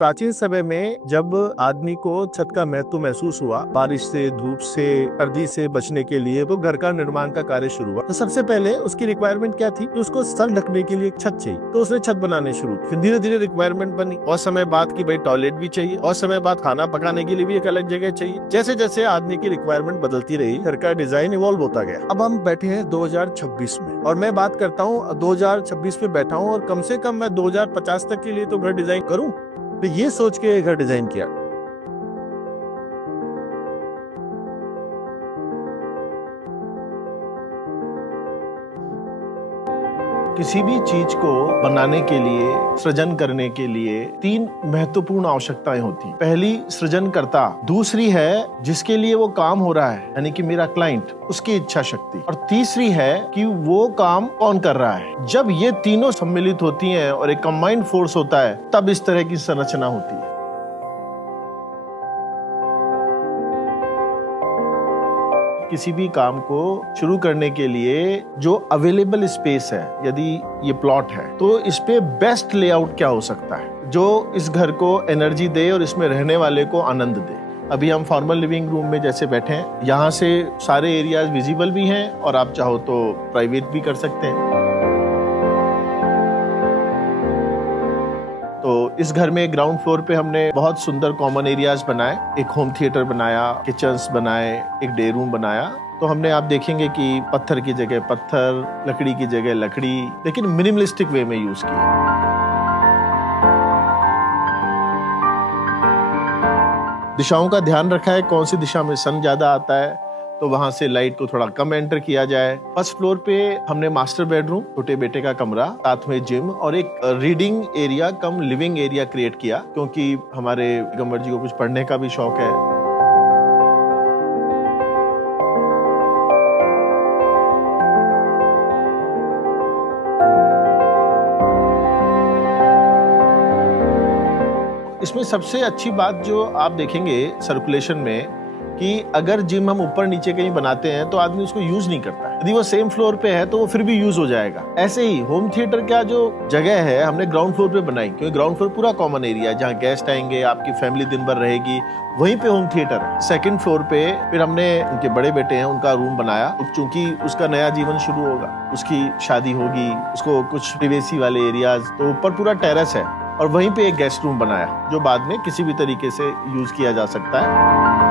प्राचीन समय में जब आदमी को छत का महत्व महसूस हुआ, बारिश से, धूप से, सर्दी से बचने के लिए वो घर का निर्माण का कार्य शुरू हुआ। तो सबसे पहले उसकी रिक्वायरमेंट क्या थी कि उसको सर ढकने के लिए एक छत चाहिए, तो उसने छत बनाने शुरू। फिर धीरे धीरे रिक्वायरमेंट बनी, और समय बाद की भाई टॉयलेट भी चाहिए, और समय बाद खाना पकाने के लिए भी एक अलग जगह चाहिए। जैसे जैसे आदमी की रिक्वायरमेंट बदलती रही, घर का डिजाइन इवॉल्व होता गया। अब हम बैठे हैं 2026 में, और मैं बात करता हूँ 2026 में बैठा हूँ, और कम से कम मैं 2050 तक के लिए तो घर डिजाइन करूँ। तो ये सोच के घर डिजाइन किया। किसी भी चीज को बनाने के लिए, सृजन करने के लिए 3 महत्वपूर्ण आवश्यकताएं होती हैं। पहली सृजनकर्ता, दूसरी है जिसके लिए वो काम हो रहा है, यानी कि मेरा क्लाइंट, उसकी इच्छा शक्ति, और तीसरी है कि वो काम कौन कर रहा है। जब ये तीनों सम्मिलित होती हैं और एक कंबाइंड फोर्स होता है, तब इस तरह की संरचना होती है। किसी भी काम को शुरू करने के लिए जो अवेलेबल स्पेस है, यदि ये प्लॉट है, तो इस पे बेस्ट लेआउट क्या हो सकता है जो इस घर को एनर्जी दे और इसमें रहने वाले को आनंद दे। अभी हम फॉर्मल लिविंग रूम में जैसे बैठे हैं, यहाँ से सारे एरियाज विजिबल भी हैं और आप चाहो तो प्राइवेट भी कर सकते हैं। तो इस घर में ग्राउंड फ्लोर पे हमने बहुत सुंदर कॉमन एरियाज बनाए, एक होम थिएटर बनाया, किचन्स बनाए, एक डे रूम बनाया। तो हमने, आप देखेंगे कि पत्थर की जगह पत्थर, लकड़ी की जगह लकड़ी, लेकिन मिनिमलिस्टिक वे में यूज किया। दिशाओं का ध्यान रखा है, कौन सी दिशा में सन ज्यादा आता है तो वहां से लाइट को थोड़ा कम एंटर किया जाए। फर्स्ट फ्लोर पे हमने मास्टर बेडरूम, छोटे बेटे का कमरा, साथ में जिम और एक रीडिंग एरिया कम लिविंग एरिया क्रिएट किया, क्योंकि हमारे पैगंबर जी को कुछ पढ़ने का भी शौक है। इसमें सबसे अच्छी बात जो आप देखेंगे सर्कुलेशन में, कि अगर जिम हम ऊपर नीचे कहीं बनाते हैं तो आदमी उसको यूज नहीं करता है। यदि वो सेम फ्लोर पे है तो वो फिर भी यूज हो जाएगा। ऐसे ही होम थिएटर का जो जगह है हमने ग्राउंड फ्लोर पे बनाई, क्योंकि ग्राउंड फ्लोर पूरा कॉमन एरिया है, जहाँ गेस्ट आएंगे, आपकी फैमिली दिन भर रहेगी, वहीं पे होम थिएटर है। सेकंड फ्लोर पे फिर हमने, उनके बड़े बेटे हैं, उनका रूम बनाया, क्योंकि उसका नया जीवन शुरू होगा, उसकी शादी होगी, उसको कुछ प्रिवेसी वाले एरियाज, तो ऊपर पूरा टेरेस है, और वहीं पे एक गेस्ट रूम बनाया जो बाद में किसी भी तरीके से यूज किया जा सकता है।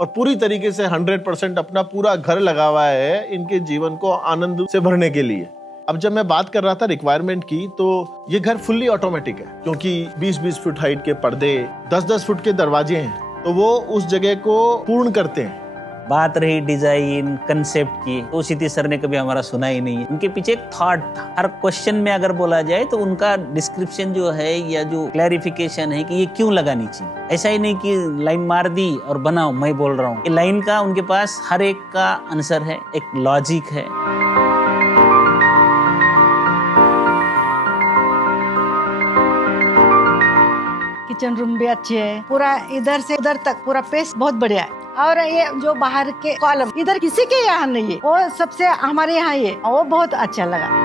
और पूरी तरीके से 100% अपना पूरा घर लगा हुआ है इनके जीवन को आनंद से भरने के लिए। अब जब मैं बात कर रहा था रिक्वायरमेंट की, तो ये घर फुल्ली ऑटोमेटिक है, क्योंकि 20-20 फुट हाइट के पर्दे, 10-10 फुट के दरवाजे हैं, तो वो उस जगह को पूर्ण करते हैं। बात रही डिजाइन कंसेप्ट की, तो सीती सर ने कभी हमारा सुना ही नहीं है। उनके पीछे एक थॉट था। हर क्वेश्चन में अगर बोला जाए तो उनका डिस्क्रिप्शन जो है या जो क्लैरिफिकेशन है कि ये क्यों लगानी चाहिए। ऐसा ही नहीं कि लाइन मार दी और बनाओ, मैं बोल रहा हूँ। ये लाइन का उनके पास हर एक का आंसर है, एक लॉजिक है। किचन रूम भी अच्छे है, पूरा इधर से उधर तक पूरा पेस बहुत बढ़िया है। और ये जो बाहर के कॉलम, इधर किसी के यहाँ नहीं है, वो सबसे हमारे यहाँ ही है, वो बहुत अच्छा लगा।